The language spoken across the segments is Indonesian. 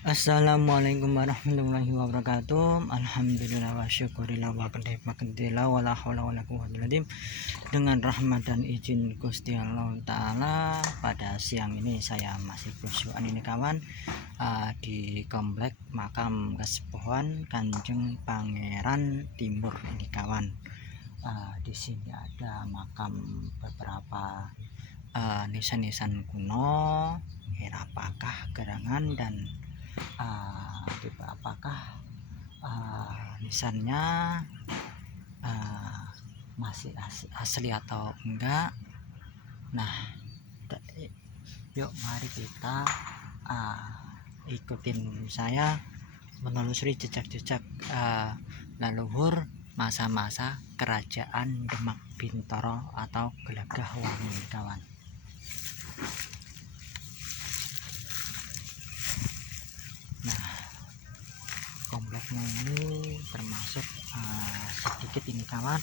Assalamualaikum warahmatullahi wabarakatuh. Alhamdulillah wa syukurillah wa qadillah wa la haula wa la quwwata illa billah. Dengan rahmat dan izin Gusti Allah Ta'ala, pada siang ini saya masih berusukan ini kawan, di komplek makam Kesepuhan Kanjeng Pangeran Timur ini kawan. Di sini ada makam beberapa nisan-nisan kuno, apakah gerangan dan apakah nisannya masih asli atau enggak. Nah, yuk mari kita ikutin saya menelusuri jejak-jejak leluhur masa-masa kerajaan Demak Bintoro atau Gelagah Wangi kawan. Nah, kompleknya ini termasuk sedikit ini kawan,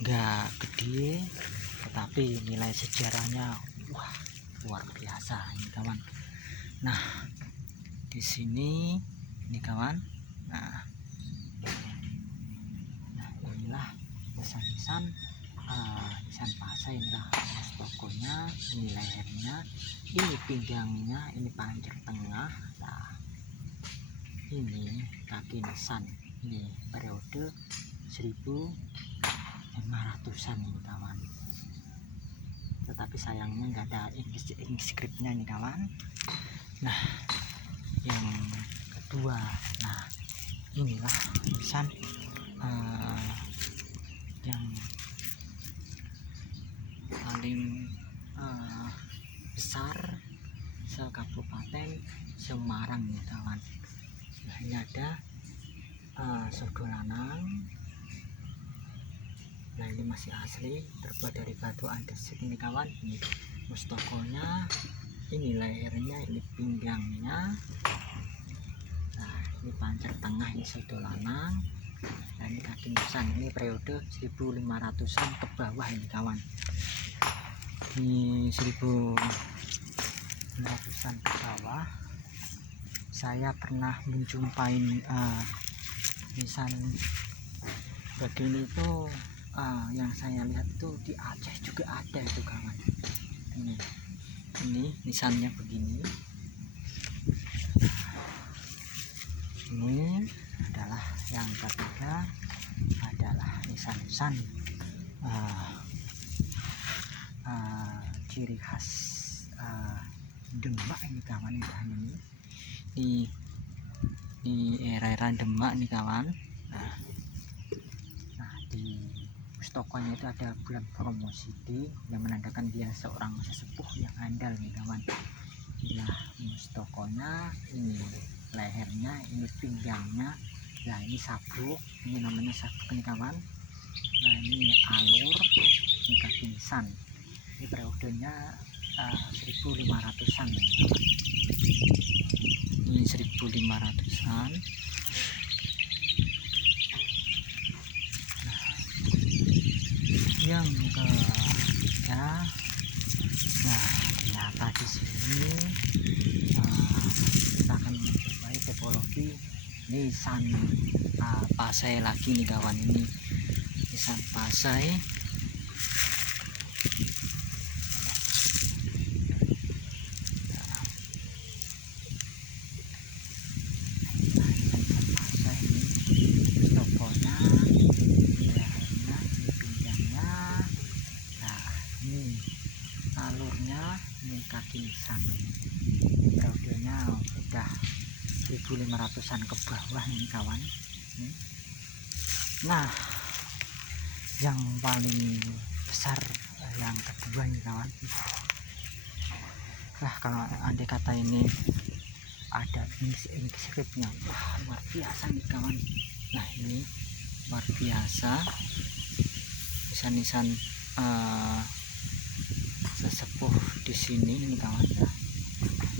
nggak gede, tetapi nilai sejarahnya wah luar biasa ini kawan. Nah, di sini ini kawan, nah inilah nisan-nisan pasai, inilah tokonya, ini lehernya, ini pinggangnya, ini pancir tengah. Nah, ini kaki nisan, ini periode 1500-an ini kawan, tetapi sayangnya nggak ada inskripsinya nih kawan. Nah, yang kedua, nah inilah nisan yang paling besar se-Kabupaten Semarang nih kawan. Nah, ini ada Surga Lanang. Nah, ini masih asli, terbuat dari batu andesit ini kawan. Ini mustokonya, ini lehernya, ini pinggangnya. Nah, ini pancir tengah, ini Surga Lanang. Nah, ini kaki nisan, ini periode 1500-an ke bawah ini kawan. Di 1500-an ke bawah saya pernah menjumpai nisan begini itu. Yang saya lihat itu di Aceh juga ada itu kawan. Ini nisannya begini. Ini adalah yang ketiga, adalah nisan-nisan ciri khas Demak ini kawan. Ini di era-era Demak nih kawan. Nah, di mustokonya itu ada bulan Brahmasidi yang menandakan dia seorang sesepuh yang andal nih kawan. Inilah mustokonya, ini lehernya, ini pinggangnya. Nah, ini sabruk, ini namanya sabruk ini kawan. Nah, ini alur, ini kaki nisan. Ini periodenya 1500-an. Ini 1500-an. Nah, yang ketiga, nah ternyata di sini kita akan mencoba topologi nisan pasai lagi nih kawan. Ini nisan pasai. Alurnya ini kaki nisan, periodenya udah 1500-an ke bawah nih kawan. Nah, yang paling besar yang kedua nih kawan. Nah, kalau andai kata ini ada inskripsinya, wah luar biasa nih kawan. Nah, ini luar biasa, nisan-nisan sesepuh di sini ini kawan.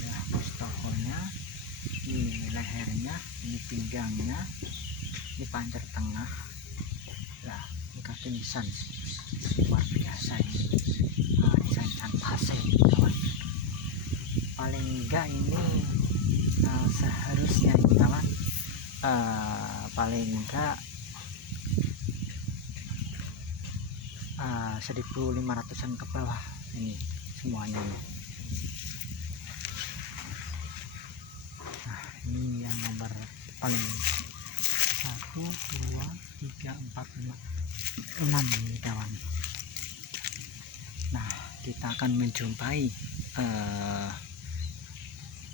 Nah, mustokonya, ini lehernya, ini pinggangnya, ini pancir tengah. Nah, ini kaki nisan, luar biasa ini. Nisan pasai kawan. Paling enggak ini seharusnya ini kawan paling enggak 1.500-an ke bawah ini semuanya. Nah ini yang nomor paling 1 2 3 4 5 6 ini kawan. Nah kita akan menjumpai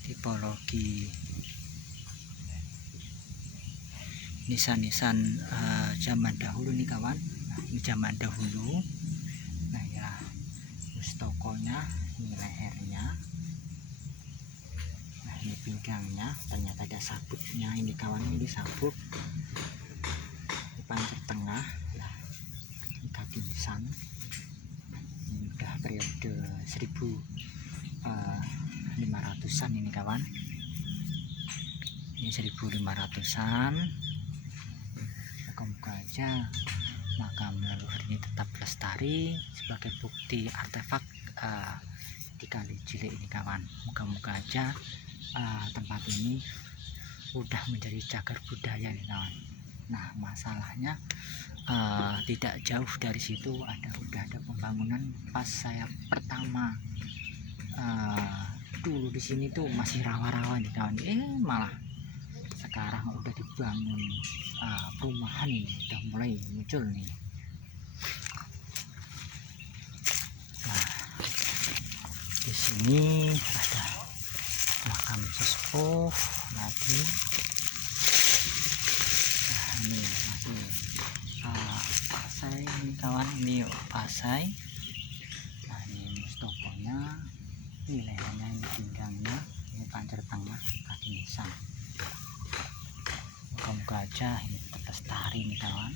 tipologi nisan-nisan zaman dahulu nih kawan. Nah ini zaman dahulu. Nah ya mustokonya, ini lehernya, nah ini pinggangnya, ternyata ada sabuknya ini kawan. Ini sabuk di pancir tengah. Nah ini kaki nisan, ini udah periode 1500-an ini kawan. Ini 1500-an. Moga-moga aja makam leluhur ini tetap lestari sebagai bukti artefak di Kali Cilik ini kawan. Moga-moga aja tempat ini udah menjadi cagar budaya nih kawan. Nah masalahnya tidak jauh dari situ udah ada pembangunan. Pas saya pertama dulu di sini tuh masih rawa-rawa nih kawan. Malah sekarang udah dibangun perumahan ini, udah mulai muncul nih. Nah di sini ada makam sesepuh lagi. Nah ini masih pasai ini kawan, ini pasai. Nah ini mustokonya, ini lehernya, ini pinggangnya, ini pancir tengah, kaki nisan. Moga-moga aja ini tetap lestari nih kawan.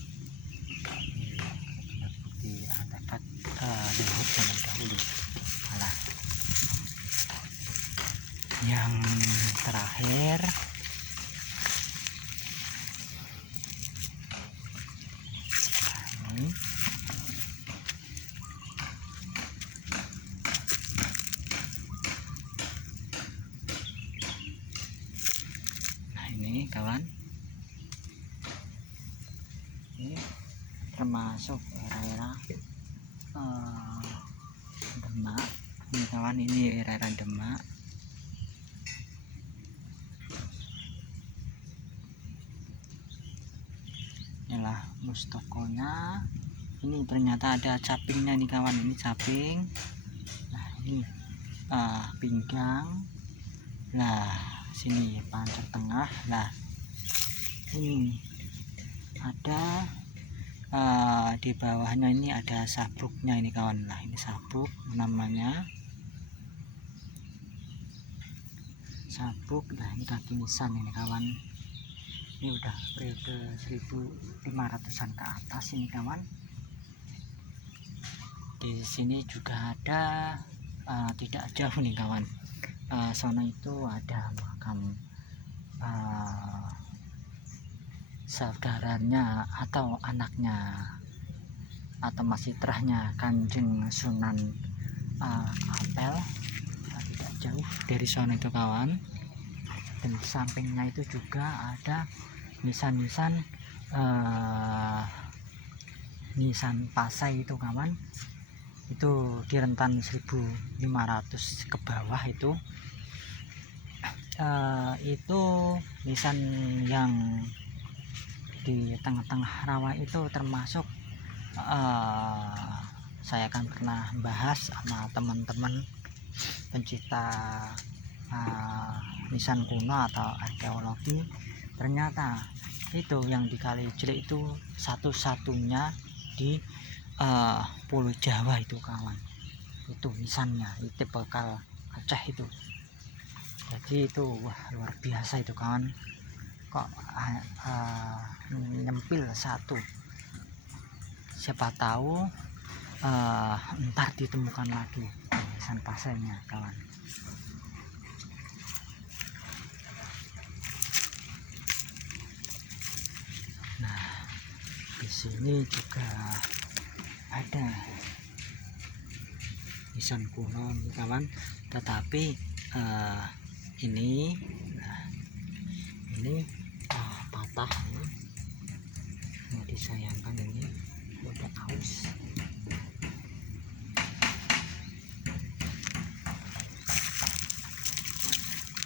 Bukti artefak leluhur zaman dahulu. Nah yang terakhir ini. Nah ini kawan, ini termasuk era-era Demak ini kawan. Ini era-era Demak. Inilah mustokonya. Ini ternyata ada capingnya nih kawan. Ini caping. Nah ini pinggang. Nah sini pancir tengah. Nah ini ada di bawahnya ini ada sabuknya ini kawan. Nah ini sabuk namanya, sabuk. Nah ini kaki nisan ini kawan. Ini udah periode 1500-an ke atas ini kawan. Di sini juga ada tidak jauh nih kawan, sana itu ada makam saudaranya atau anaknya atau masih terahnya Kanjeng Sunan Ampel. Tidak jauh dari sana itu kawan. Dan di sampingnya itu juga ada nisan-nisan nisan pasai itu kawan. Itu di rentan 1500 ke bawah itu nisan yang di tengah-tengah rawa itu termasuk saya kan pernah bahas sama teman-teman pencinta nisan kuno atau arkeologi. Ternyata itu yang di Kali Cilik itu satu-satunya di Pulau Jawa itu kawan. Itu nisannya itu bakal Aceh itu. Jadi itu wah luar biasa itu kawan. Kok nyempil satu, siapa tahu ntar ditemukan lagi nisan pasainya kawan. Nah di sini juga ada nisan kuno kawan, tetapi ini ini patah ini. Nah, disayangkan ini udah aus.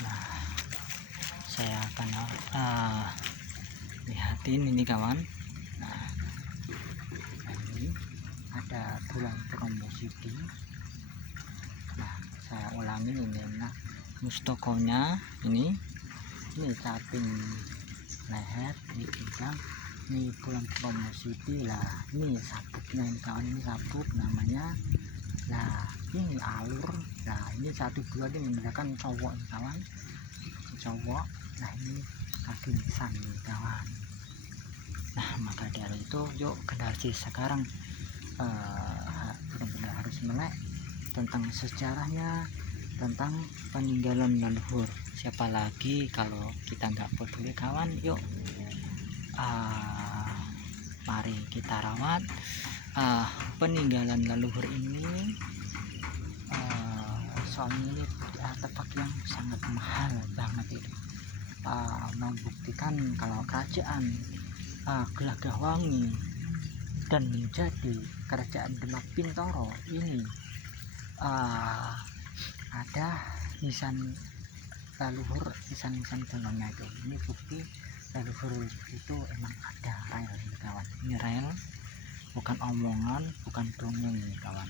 Nah, saya akan lihatin ini kawan. Nah, ini ada tulang trombositi. Nah, saya ulangi ini. Nah, mustokonya ini samping leher, ini pinggang, ini tulang trombositi lah. Ini sabuknya ini kawan, ini sabuk namanya. Nah, ini alur. Nah, ini 1-2 ini menggunakan cowok ini kawan, cowok. Nah, ini kaki lisan ini kawan. Nah, maka dari itu yuk generasi sekarang benar-benar harus melek tentang sejarahnya, tentang peninggalan leluhur. Siapa lagi kalau kita nggak peduli kawan. Yuk mari kita rawat peninggalan leluhur ini. Soalnya ini artefak yang sangat mahal banget itu. Membuktikan kalau kerajaan Gelagahwangi dan menjadi kerajaan Demak Bintoro ini ada nisan leluhur, nisan-nisan jalurnya itu. Ini bukti leluhur itu emang ada rel ini kawan. Ini rel, bukan omongan, bukan dongeng ini kawan.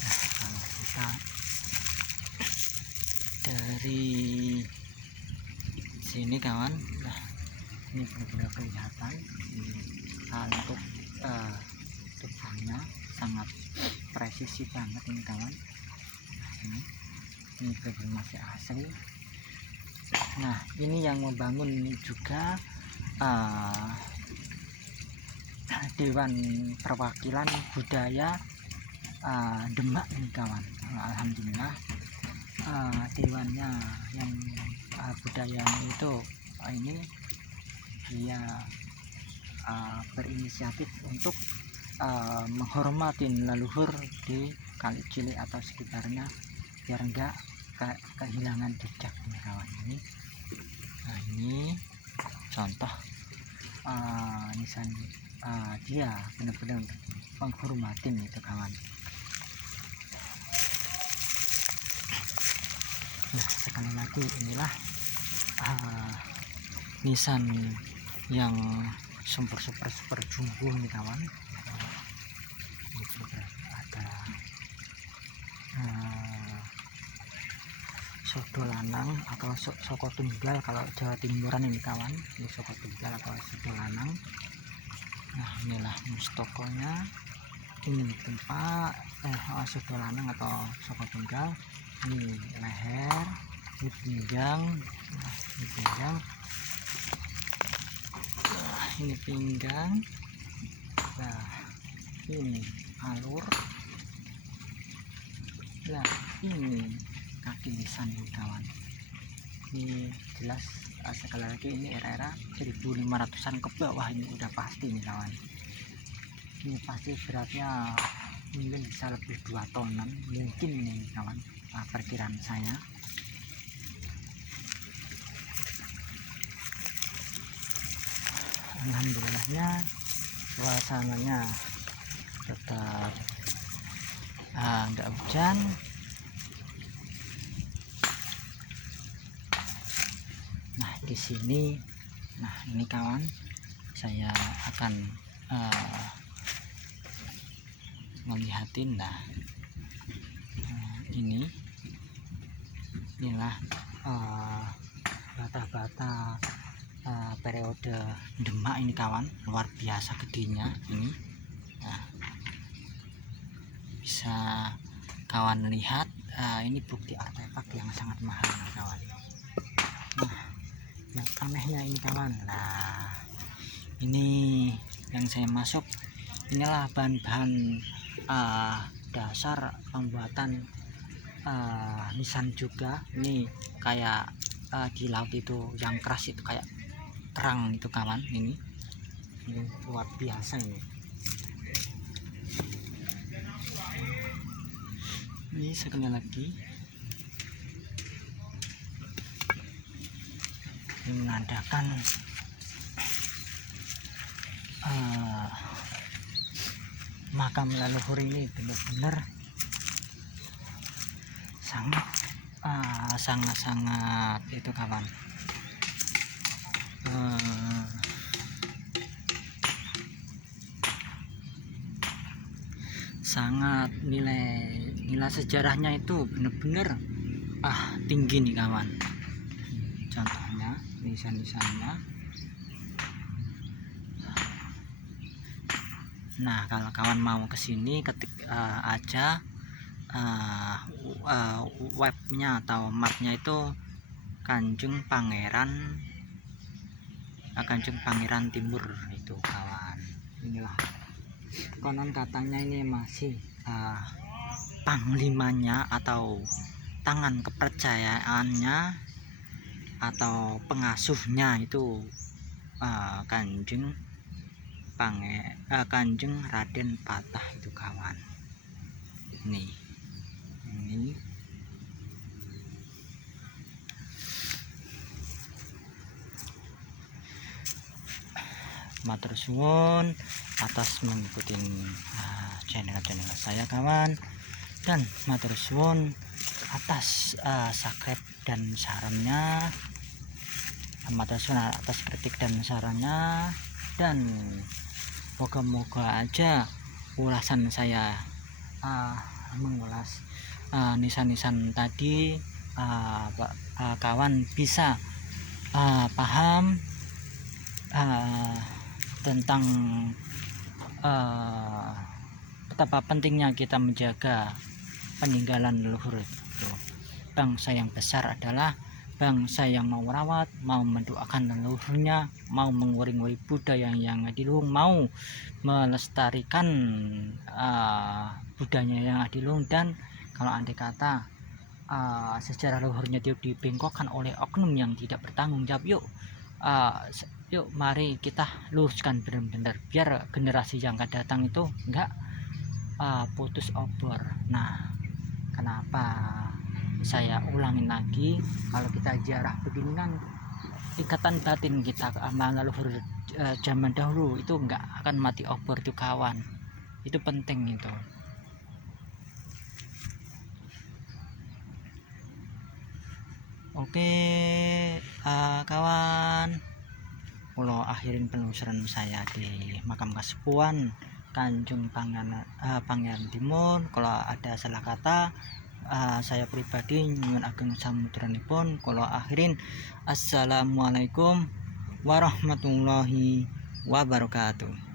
Nah, kalau kita dari sini kawan, nah ini benar-benar kelihatan untuk tubuhnya sangat presisi banget ini kawan. Ini benar-benar masih asli. Nah, ini yang membangun juga Dewan Perwakilan Budaya Demak ini kawan. Alhamdulillah dewannya yang budaya itu ini dia berinisiatif untuk menghormati leluhur di Kali Cilik atau sekitarnya biar enggak kehilangan jejak ini kawan. Ini nah, ini contoh nisan dia benar-benar menghormatin itu kawan. Nah, sekali lagi inilah nisan yang super jumbo nih kawan. Ini juga ada sodo lanang atau soko tunggal kalau Jawa Timuran ini kawan. Ini soko tunggal atau sodo lanang. Nah, inilah mustokonya. Ini tempat sodo lanang atau soko tunggal. Ini leher, ini pinggang. Nah, ini pinggang. Nah, ini pinggang. Nah, ini alur. Nah, ini kaki lisan kawan. Ini jelas sekali lagi ini era 1500-an ke bawah ini udah pasti nih kawan. Ini pasti beratnya mungkin bisa lebih 2 tonan mungkin nih kawan, perkiraan saya. Alhamdulillahnya suasananya tetap nggak hujan. Nah, di sini, nah ini kawan, saya akan melihatin. Nah, inilah bata-bata periode Demak ini kawan, luar biasa gedenya ini. Nah, bisa kawan lihat, ini bukti artefak yang sangat mahal kawan. Nah, yang anehnya ini kawan, nah ini yang saya masuk, inilah bahan-bahan dasar pembuatan nisan juga. Ini kayak di laut itu yang keras itu kayak kerang itu kawan. Ini luar biasa ini. Ini sekali lagi menandakan makam leluhur ini benar-benar sangat itu kawan, sangat nilai sejarahnya itu benar-benar tinggi nih kawan. Contohnya nisan-nisannya. Nah, kalau kawan mau kesini ketik aja webnya atau mapnya itu Kanjeng Pangeran Timur itu kawan. Inilah konon katanya ini masih panglimanya atau tangan kepercayaannya atau pengasuhnya itu Kanjeng Raden Patah itu kawan. Ini matur suwun atas mengikuti channel saya kawan, dan matur suwun atas subscribe dan sarannya, matur suwun atas kritik dan sarannya, dan moga-moga aja ulasan saya mengulas nisan-nisan tadi kawan bisa paham tentang betapa pentingnya kita menjaga peninggalan leluhur itu. Bangsa yang besar adalah bangsa yang mau merawat, mau mendoakan leluhurnya, mau menguri-nguri budaya yang adiluhung, mau melestarikan budayanya yang adiluhung. Dan kalau andai kata sejarah leluhurnya dibengkokkan oleh oknum yang tidak bertanggung jawab, yuk mari kita luruskan benar-benar biar generasi yang akan datang itu enggak putus obor. Nah, kenapa saya ulangin lagi, kalau kita ziarah begini kan ikatan batin kita sama leluhur zaman dahulu itu enggak akan mati obor tuh kawan. Itu penting itu. Oke kawan, kalau akhirin penelusuran saya di makam kasepuhan Kanjeng Pangeran Timur. Kalau ada salah kata saya pribadi nyuwun ageng samudranipun. Kalau akhirin, assalamualaikum warahmatullahi wabarakatuh.